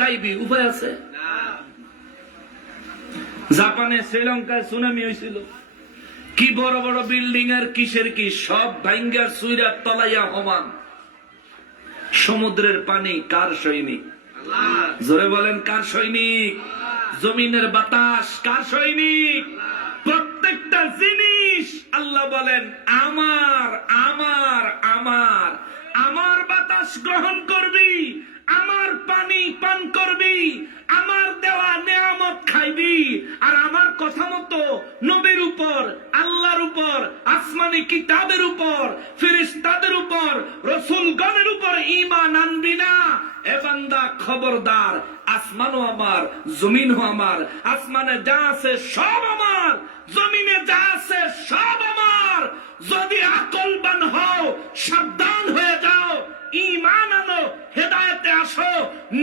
চাইবি উপায় আছে? জাপানে শ্রীলঙ্কায় সুনামি হয়েছিল। কি বড় বড় বিল্ডিং এর কিসের কি, সব ভাঙ্গার সুইরা তলাইয়া হমান সমুদ্রের পানি কার সৈনিক? জোরে বলেন, কার সৈনিক? জমিনের বাতাস কার সৈনিক? প্রত্যেকটা জিনিস আল্লাহ বলেন, আমার আমার আমার। আমার বাতাস গ্রহণ করবি আমার পানি পান করবি, আমার দেওয়া নেয়ামত খাইবি। আর আমার কথা মতো নবীর উপর, আল্লাহর উপর, আসমানি কিতাবের উপর, ফেরেশতাদের উপর, রসুলগণের উপর ঈমান আনবি না। এ বান্দা খবরদার, আসমানও আমার, জমিনও আমার, আসমানে যা আছে সব আমার, জমিনে যা আছে সব আমার। যদি আকলবান হও, সাবধান হয়ে যাও ঈমান আনো হেদায়েতে আসো,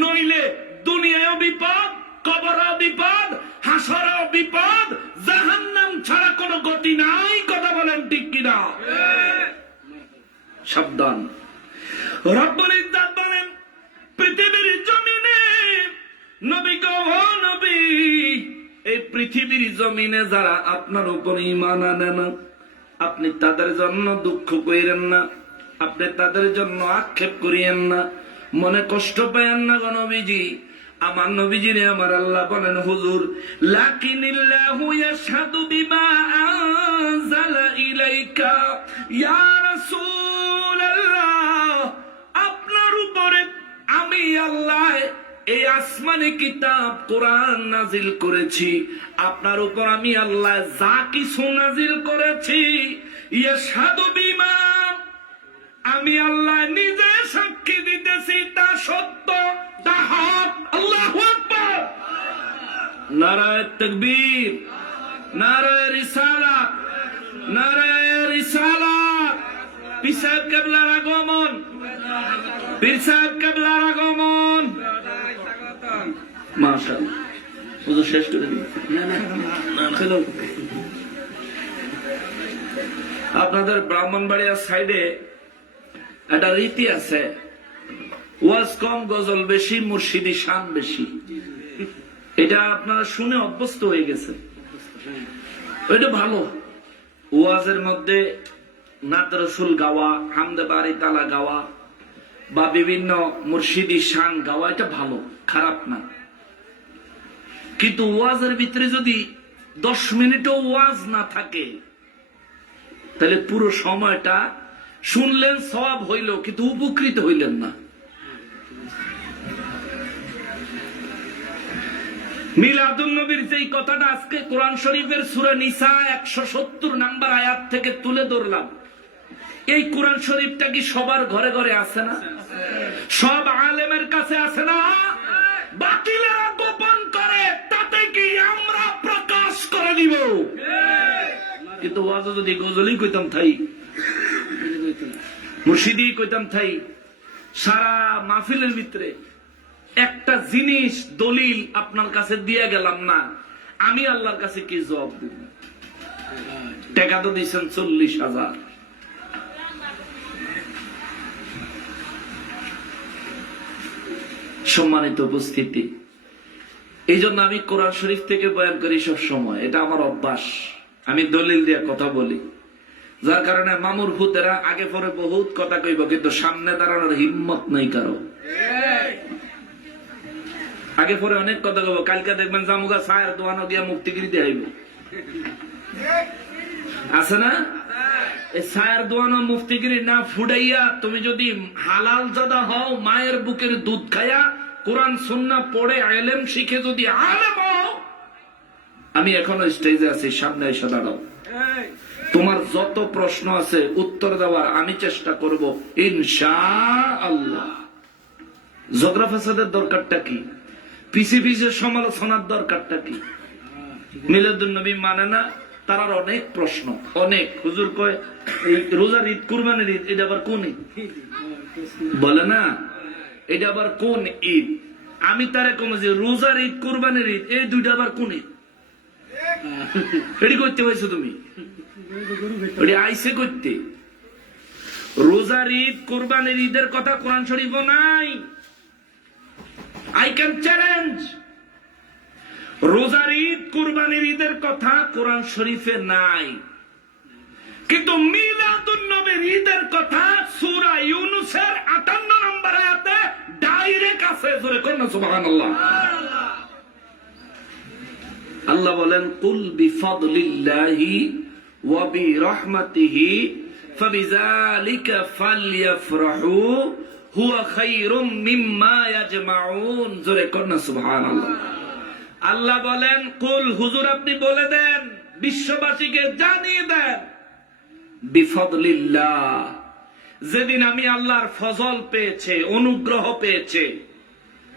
নইলে দুনিয়ায়ও বিপদ, কবরও বিপদ, হাসরও বিপদ, জাহান্নাম ছাড়া কোনো গতি নাই, কথা বলেন ঠিক কিনা? সাবধান। রব্বুল ইজ্জাত বলেন, পৃথিবীর জমিনে নবী গো নবী, এই পৃথিবীর জমিনে যারা আপনার উপর ঈমান আনে না, আপনি তাদের জন্য দুঃখ কইরেন না। আপনি তাদের জন্য আক্ষেপ করিয়েন না, মনে কষ্ট পায়েন না গো নবীজি। আমার নবীজিরে আমার আল্লাহ বলেন, হুজুর আপনার উপরে আমি আল্লাহ এই আসমানে কিতাব কোরআন নাজিল করেছি। আপনার উপর আমি আল্লাহ যা কিছু নাজিল করেছি ইয়ে সাধু বিমা আমি আল্লাহ নিজে সাক্ষী দিতেছি, তা সত্য, তা হক। আল্লাহ তকবীর, নারায় রিসালাত পিসাব কেবলার আগমন, পীর সাহেব কেবলার আগমন। মাশাআল্লাহ। হুজুর শেষ করে। আপনাদের ব্রাহ্মণবাড়িয়ার সাইডে একটা রীতি আছে, ওয়াজ কম, গজল বেশি, মুর্শিদি শান বেশি। এটা আপনারা শুনে অভ্যস্ত হয়ে গেছে ওইটা ভালো। ওয়াজের মধ্যে নাত রসুল গাওয়া, হামদে বাড়ি তালা গাওয়া, বা বিভিন্ন মুর্শিদি শান গাওয়া, এটা ভালো, খারাপ না। কিন্তু ওয়াজের ভিতরে যদি দশ মিনিটও ওয়াজ না থাকে, তাহলে পুরো সময়টা শুনলেন সব হইল, কিন্তু উপকৃত হইলেন না। মিলাদুল নবীর যেই কথাটা আজকে কোরআন শরীফের সুরে নিসা একশো সত্তর নাম্বার আয়াত থেকে তুলে ধরলাম, এই কোরআন শরীফটা কি সবার ঘরে ঘরে আছে না? সব আলেমের কাছে আছে না? বাতিলেরা গোপন করে, তাতে কি আমরা প্রকাশ করে দিব কিন্তু ওয়াজ যদি গজলই কইতাম থাই মুর্শিদি কইতাম থাই, সারা মাহফিলের ভিতরে একটা জিনিস দলিল আপনার কাছে দিয়ে গেলাম না, আমি আল্লাহর কাছে কি জবাব দিব? টাকা তো দিয়েছেন চল্লিশ হাজার। সম্মানিত উপস্থিতি এই জন্য আমি কোরআন শরীফ থেকে বয়ান করি সব সময় এটা আমার অভ্যাস, আমি দলিল দিয়ে কথা বলি। যার কারণে মামুর ভূতেরা আগে পরে বহুত কথা কইব, কিন্তু সামনে দাঁড়ানোর হিম্মত নেই কারও। আগে পরে অনেক কথা কব কালকে দেখবেন জামুগা সায়ের দোয়ানো গিয়া মুক্তিগিরি আইব। আছে না? সায়ের দোয়ানো মুফতিগিরি না ফুডাইয়া তুমি যদি হালাল হও, মায়ের বুকের দুধ খায়া কোরআন সুন্না পড়ে, আলেম শিখে যদি আলেম হও, আমি এখনও স্টেজে আছি, সামনে এসে দাঁড়াও। তোমার যত প্রশ্ন আছে উত্তর দেওয়ার আমি চেষ্টা করব ইনশা আল্লাহ ঝগড়া ফাসাদের দরকারটা কি? পিসি পিসের সমালোচনার দরকারটা কি? মিলাদুল নবী মানে না তার আর অনেক প্রশ্ন অনেক। হুজুর কয় এই রোজার ঈদ কুরবানির ঈদ এটা আবার কোন ঈদ? বলে না এটা আবার কোন ঈদ? আমি তারে কম যে রোজার ঈদ কুরবানির ঈদ এই দুইটা আবার কোন ঈদ? এটি করতে হয়েছো তুমি? ওটি আইসে করতে। রোজার ঈদ, কোরবানির ঈদের কথা কোরআন শরীফ নাই। আই ক্যান চ্যালেঞ্জ রোজার ঈদ, কুরবানির ঈদের কথা কোরআন শরীফে নাই। কিন্তু মিলাদুন নবীর ঈদের কথা সূরা ইউনুসের 58 নম্বর আয়াতে ডাইরেক্ট আছে। জোরে কোন সুবহানাল্লাহ। আল্লাহ বলেন, কুল বিফাদলিল্লাহি আল্লাহ বলেন, কুল, হুজুর আপনি বলে দেন, বিশ্ববাসীকে জানিয়ে দেন, বিফদলিল্লাহ। যেদিন আমি আল্লাহর ফজল পেয়েছে, অনুগ্রহ পেয়েছে।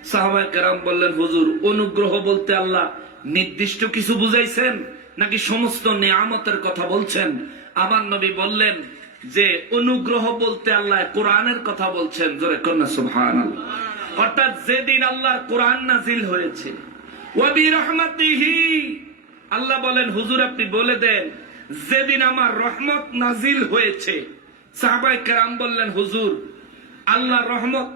সাহাবাই কেরাম বললেন, হুজুর, অনুগ্রহ বলতে আল্লাহ নির্দিষ্ট কিছু বুঝাইছেন? নাকি সমস্ত নিয়ামতের কথা বলছেন? আমার নবী বললেন যে, অনুগ্রহ বলতে আল্লাহ কোরআনের কথা বলছেন। জোরে কন্যা সুবহান অর্থাৎ যেদিন আল্লাহর কোরআন নাজিল হয়েছে আল্লাহ বলেন, হুজুর আপনি বলে দেন, যেদিন আমার রহমত নাজিল হয়েছে সাহাবাই কেরাম বললেন, হুজুর আল্লাহ রহমত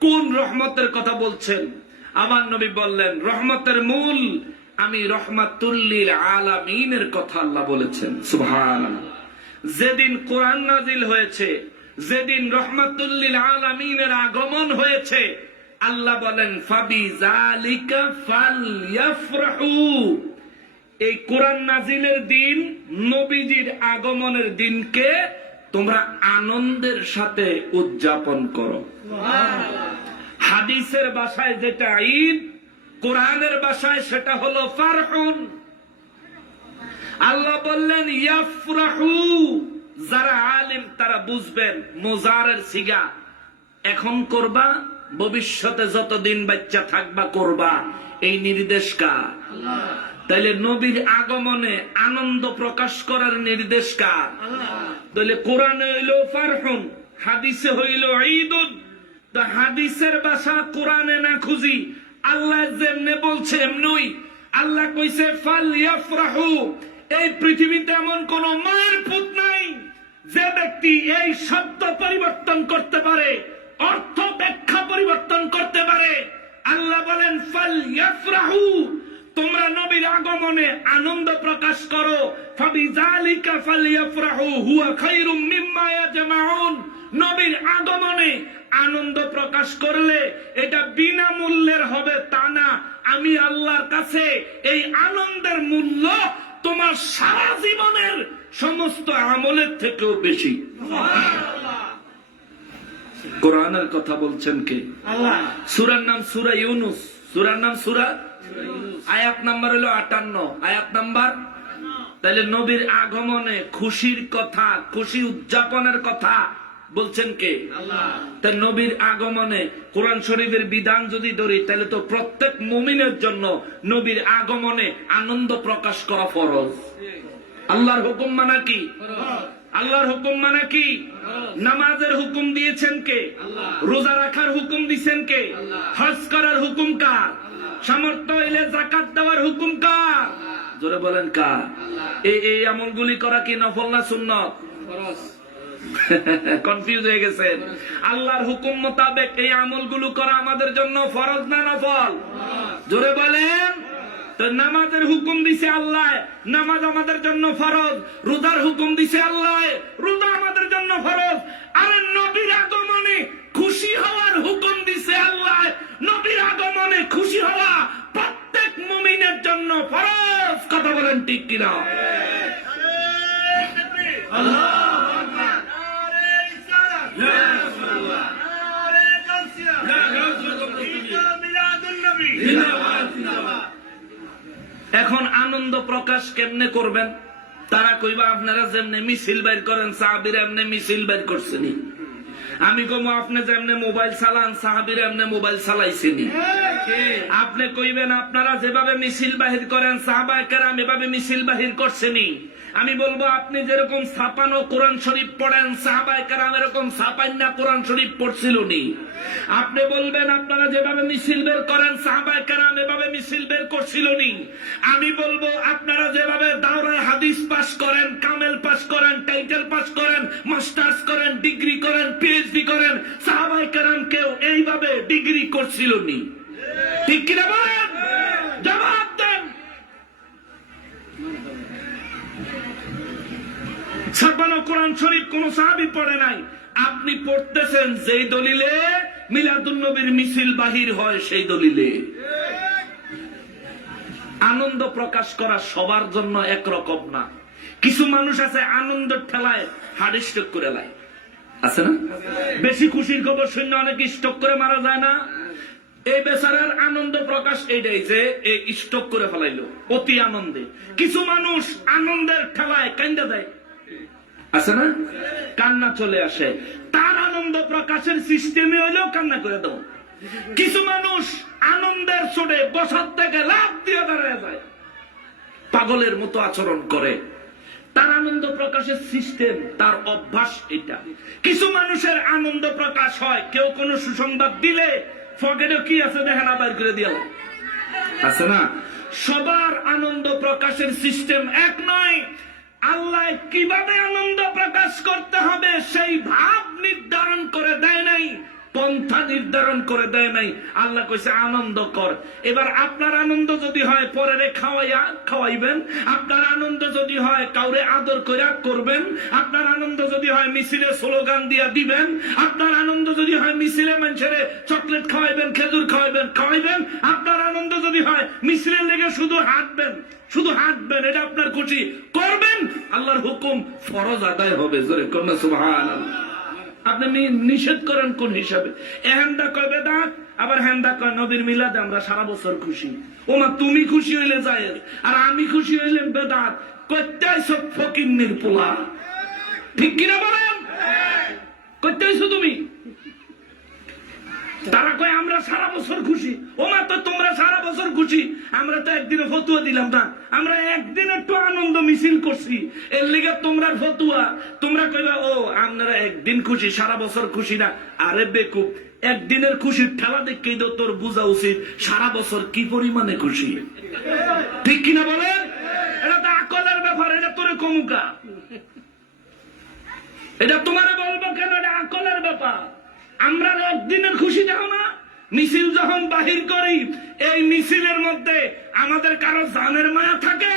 কোন রহমতের কথা বলছেন? আমার নবী বললেন, রহমতের মূল আমি রহমাতুল্লিল আলামিনের কথা আল্লাহ বলেছেন সুবহানাল্লাহ। যেদিন কোরআন নাজিল হয়েছে যেদিন রহমাতুল্লিল আলামিনের আগমন হয়েছে আল্লাহ বলেন ফাবি জালিকা ফালইফরাহু এই কোরআন নাজিলের দিন নবীজির আগমনের দিনকে তোমরা আনন্দের সাথে উদযাপন করো। হাদিসের বাসায় যেটা ঈদ কোরআনের বাসায় সেটা হলো ফারহুন। আল্লাহ বললেন, ইয়াফরাহু, যারা আলিম, তারা বুঝবেন, মোজারের সিগা, এখন করবা, ভবিষ্যতে যতদিন বাচ্চা থাকবা করবা। এই নির্দেশ কার? তাইলে নবীর আগমনে আনন্দ প্রকাশ করার নির্দেশ কার? তাহলে কোরআনে হইল ফারহুন, হাদিসে হইল ঈদুন। হাদিসের ভাষা কোরআনে না খুঁজি আল্লাহ যেমনে বলছে এমনই। আল্লাহ কইছে, ফাল ইয়াফরাহু। এই পৃথিবীতে এমন কোন মায়ের পুত নাই যে ব্যক্তি এই শব্দ পরিবর্তন করতে পারে, অর্থ ব্যাখ্যা পরিবর্তন করতে পারে। আল্লাহ বলেন, ফাল ইয়াফরাহু। তোমরা নবীর আগমনে আনন্দ প্রকাশ করো। ফাবিজালিকা ফালিয়াফরাহু হুয়া খায়রুম মিম্মা ইয়াজমাউন। নবীর আগমনে আনন্দ প্রকাশ করলে এটা বিনামূল্যের হবে তা না। আমি আল্লাহর কাছে এই আনন্দের মূল্য তোমার সারা জীবনের সমস্ত আমলের থেকেও বেশি। কোরআনের কথা বলছেন কে? সুরার নাম সুরা ইউনুস। সুরার নাম সুরা আয়াত নাম্বার হলো আটান্ন। আয়াত নাম্বার? তাহলে নবীর আগমনে খুশির কথা, খুশি উদযাপনের কথা বলছেন কে? তাই নবীর আগমনে কোরআন শরীফের বিধান যদি ধরি তাহলে তো প্রত্যেক মুমিনের জন্য নবীর আগমনে আনন্দ প্রকাশ করা ফরজ। আল্লাহর হুকুম মানা কি? আল্লাহর হুকুম মানা কি? নামাজের হুকুম দিয়েছেন কে? রোজা রাখার হুকুম দিছেন কে? হজ করার হুকুম কার? সামর্থ্য হইলে জাকাত দেওয়ার হুকুম কার? জোরে বলেন কার? এই এই আমলগুলি করা কি নফল না সুন্নত? কনফিউজ হয়ে গেছেন। আল্লাহর হুকুম মোতাবেক এই আমলগুলো করা আমাদের জন্য ফরজ না নফল? জোরে বলেন। তো নামাজের হুকুম দিছে আল্লাহ নামাজ আমাদের জন্য ফরজ। রোজার হুকুম দিছে আল্লাহ রোজা আমাদের জন্য ফরজ। আরে নবীর আগমনে খুশি হওয়ার হুকুম দিছে আল্লাহ। নবীর আগমনে খুশি হওয়া প্রত্যেক মুমিনের জন্য ফরজ কথা বলেন ঠিক কিনা? এখন আনন্দ প্রকাশ কেমনে করবেন? তারা কইবা, আপনারা যেমনে মিছিল বাইর করেন, সাহাবির এমনি মিছিল বাইর করছেনি আমি কমো, আপনি যেমনে মোবাইল চালান, সাহাবির এমনে মোবাইল চালাইছেনি। আপনি কইবেন, আপনারা যেভাবে মিছিল বাহির করেন, সাহাবায় কেরাম এভাবে মিছিল বাহির করছেনি। আমি বলব, আপনি যেরকম ছাপানো কোরআন শরীফ পড়েন, সাহাবায় কেরাম এরকম ছাপান্না কোরআন শরীফ পড়ছিল নি আপনি বলবেন, আপনারা যেভাবে মিছিল বের করেন, সাহাবায় কেরাম এভাবে মিছিল বের করছিল নি আমি বলব, আপনারা যেভাবে দাওরায় হাদিস পাস করেন, কামেল পাস করেন, টাইটেল পাস করেন, মাস্টার্স করেন, ডিগ্রি করেন পিএইচডি করেন, সাহাবায় কেরাম কেউ এইভাবে ডিগ্রি করছিল নি ঠিক কিনা বলেন? ছাপানো কোরআন শরীফ কোন সাহাবি পড়ে নাই। আপনি পড়তেছেন যেই দলিলে মিলাদুল নবীর মিছিল বাহির হয় সেই দলিলে। আনন্দ প্রকাশ করা সবার জন্য একরকম না। কিছু মানুষ আছে আনন্দের ঠেলায় হার্ট স্ট্রোক করে লাই আছে না? বেশি খুশির খবর শূন্য অনেক স্ট্রোক করে মারা যায় না। এই বেচারার আনন্দ প্রকাশ এইটাই যে এই স্টক করে ফেলাইলো। অতি আনন্দে। কিছু মানুষ আনন্দের ঠেলায় কান্দা দেয়। আছে না? কান্না চলে আসে। তার আনন্দ প্রকাশের সিস্টেমে হইলেও কান্না করে দাও কিছু মানুষ আনন্দের চোটে বসার থেকে লাভ দিয়ে দাঁড়ায় যায়। পাগলের মতো আচরণ করে। তার আনন্দ প্রকাশের সিস্টেম তার অভ্যাস এটা। কিছু মানুষের আনন্দ প্রকাশ হয়, কেউ কোন সুসংবাদ দিলে ফকেটে কি আছে দেখেন, আবার করে দিল আছে না? সবার আনন্দ প্রকাশের সিস্টেম এক নয় আল্লাহ কীভাবে আনন্দ প্রকাশ করতে হবে সেই ভাব নির্ধারণ করে দেয় নাই, পন্থা নির্ধারণ করে দেয় নাই। আল্লাহ কইছে, আনন্দ কর। এবার আপনার আনন্দ যদি হয় পরে খাওয়াইয়া, খাওয়াইবেন। আপনার আনন্দ যদি হয়, কাউরে আদর করে করবেন। আপনার আনন্দ যদি হয়, মিছিলে স্লোগান দিয়া দিবেন। আপনার আনন্দ যদি হয়, মিছিলে মানুষের চকলেট খাওয়াইবেন, খেজুর খাওয়াইবেন খাওয়াইবেন। আপনার আনন্দ যদি হয় মিছিলে লেগে শুধু হাঁটবেন। শুধু হাঁটবেন এটা আপনার খুশি। করবেন আল্লাহর হুকুম ফরজ আদায় হবে জোরে কন্যা সুবহান আপনি নিষেধ করেন কোন হিসাবে? এহেন্দা কয় বেদাত আবার হেন্দা কয় নবীর মিলাদে আমরা সারা বছর খুশি। ও ওমা তুমি খুশি হইলে যায় আর আমি খুশি হইলেন বেদাত। কয়টাই সব ফকিন্নির পোলা। ঠিক কিনা বলেন? কয়টাইছো তুমি? তারা কয়, আমরা সারা বছর খুশি। ও মা, তো তোমরা সারা বছর খুশি? আমরা তো একদিনে ফতুয়া দিলাম না। আমরা একদিন একটু আনন্দ মিছিল করছি। এর লিগে তোমরা ফতুয়া। তোমরা কইবা, ও, আপনারা একদিন খুশি, সারা বছর খুশি না। আরে বেকুব, একদিনের খুশির ঠেলা দেখেই তো তোর বোঝা উচিত সারা বছর কি পরিমাণে খুশি। ঠিক কিনা বলে এটা তো আকলের ব্যাপার, এটা তোরে কমুকা। এটা তোমারে বলব কেন? এটা আকলের ব্যাপার। আমরা একদিনের খুশি দেখো না। মিছিল যখন বাহির করি, এই মিছিলের মধ্যে আমাদের কারও জানের মায়া থাকে?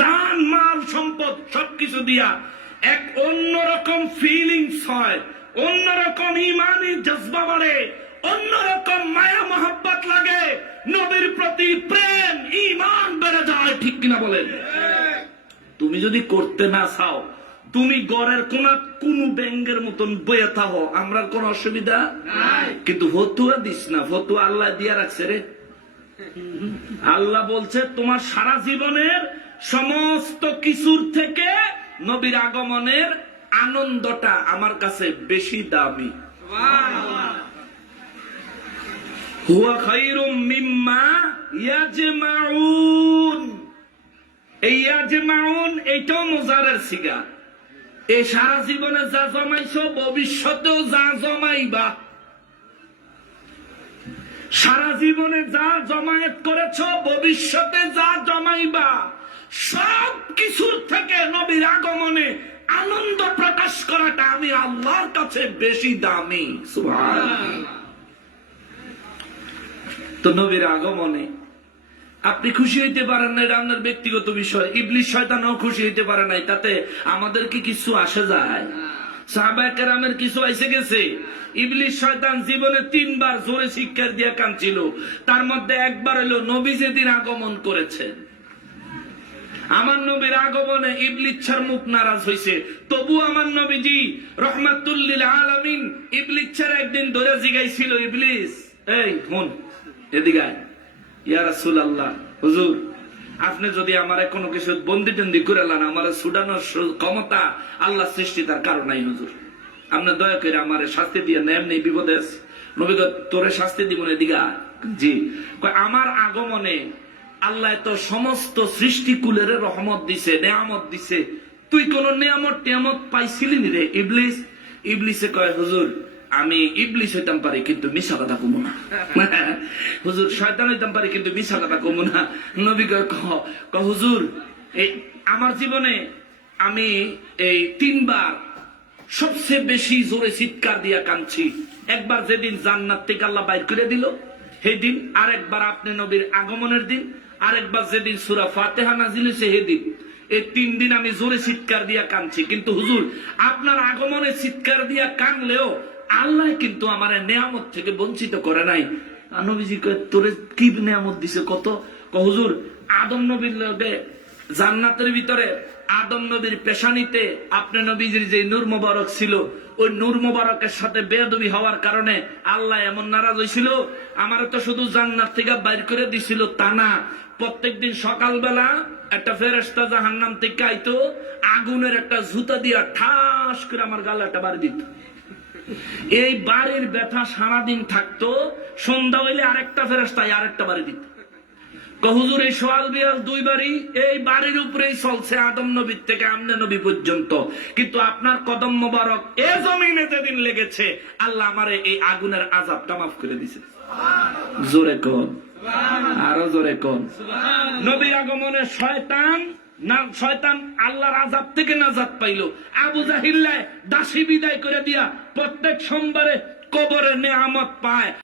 জান, মাল, সম্পদ সবকিছু দিয়া এক অন্যরকম ফিলিংস হয়, অন্যরকম ইমানি জজবা বাড়ে, অন্যরকম মায়া মহব্বত লাগে, নবীর প্রতি প্রেম ইমান বেড়ে যায়, ঠিক কিনা বলেন? তুমি যদি করতে না চাও তুমি গড়ের কোন কোন ব্যাঙ্গের মতন বয়ে থাকো আমরা কোন অসুবিধা? কিন্তু ফতুয়া দিস না ফতুয়া আল্লাহ দিয়া রাখছে রে। আল্লাহ বলছে তোমার সারা জীবনের সমস্ত কিছুর থেকে নবীর আগমনের আনন্দটা আমার কাছে বেশি দামি। হুয়া খাইরুম মিম্মা ইয়াজমাউন। এই ইয়াজমাউন এইটাও মজারের সিগা। এই সারা জীবনে যা জমাইছো, ভবিষ্যতেও যা জমাইবা। সারা জীবনে যা জমায়েত করেছ, ভবিষ্যতে যা জমাইবা সব কিছুর থেকে নবীর আগমনে আনন্দ প্রকাশ করাটা আমি আল্লাহর কাছে বেশি দামি। তো নবীর আগমনে আপনি খুশি হইতে পারেন না এটা ব্যক্তিগত বিষয়। ইবলিশ শয়তানও খুশি হইতে পারে নাই, তাতে আমাদের কি কিছু আসে যায়? সাহাবায়ে কিছু আইসে গেছে। ইবলিশ শয়তান জীবনে তিনবার জোরে শিক্ষা দিয়ে কাঁদছিল। তার মধ্যে একবার হলো, নবী যেদিন আগমন করেছেন আমার নবীর আগমনে ইবলিচ্ছার মুখ নারাজ হইছে। তবু আমার নবীজি রহমাতুল্লিল আলামিন ইবলিচ্ছার একদিন ধরে জিগাইছিল, ইবলিস, এই হন এদিকে হুজুর, আপনি যদি আমার কোনো কিছু বন্দি টন্দি করে লান, আমার সুডানোর ক্ষমতা আল্লাহ সৃষ্টি তার কারণ নাই, হুজুর আপনি দয়া করে আমার শাস্তি দিয়ে নেম নেই বিপদে আছি। নবী তোরে শাস্তি দিব আয়। জি আমার আগমনে আল্লাহ তো সমস্ত সৃষ্টিকুলের রহমত দিছে, নেয়ামত দিছে তুই কোন নেয়ামত টেয়ামত পাইছিলি রে ইবলিস ইবলিসে কয়, হুজুর আমি ইবলিস হইতাম পারি, কিন্তু মিশা কথা কমু না। হুজুর, শয়তান হইতাম পারি, কিন্তু মিশা কথা কমু না। নবী ক- হুজুর, এই আমার জীবনে আমি এই তিনবার সবচেয়ে বেশি জোরে চিৎকার দিয়া কাঁদছি। একবার যেদিন জান্নাত থেকে আল্লাহ বাইর করে দিল সেদিন আরেকবার আপনি নবীর আগমনের দিন, আরেকবার যেদিন সুরা ফাতেহা নাজিল হয়েছে সেদিন এই তিন দিন আমি জোরে চিৎকার দিয়া কানছি কিন্তু হুজুর, আপনার আগমনে চিৎকার দিয়া কানলেও আল্লাহ কিন্তু আমার নেয়ামত থেকে বঞ্চিত করে নাই। নবীজি তোরে কি নেয়ামত দিছে? কত? হুজুর, আদম নবীর জান্নাতের ভিতরে, আদম নবীর পেশানিতে আপনি নবীজির যে নূর মোবারক ছিল, ওই নূর মোবারকের সাথে বেদবি হওয়ার কারণে আল্লাহ এমন নারাজ হয়েছিল আমার তো শুধু জান্নাত থেকে বাইর করে দিছিল তা না। প্রত্যেকদিন সকালবেলা একটা ফেরেস্তা জাহান্নাম থেকে আইতো, আগুনের একটা জুতা দিয়া ঠাস করে আমার গালে একটা বাড়ি দিত। এই বাড়ির ব্যথা সারাদিন থাকতো, সন্ধ্যা হইলে আরেকটা ফেরেস্তায় আরেকটা বাড়ি দিত। এই সোয়াল বিয়াল দুই বাড়ি, এই বাড়ির উপরেই চলছে আদম নবীর থেকে নবী পর্যন্ত। কিন্তু আপনার কদম মোবারক এ জমিনে যেদিন লেগেছে, আল্লাহ আমারে এই আগুনের আজাবটা মাফ করে দিছে। জোরে কন, আরও জোরে নবীর আগমনে শয়তান না, শয়তান আল্লাহর আজাব থেকে নাজাদ পাইল। আবু জাহিল্লায় দাসী বিদায় করে দিয়া প্রত্যেক সোমবারে কবরে নেয়ামত পায়।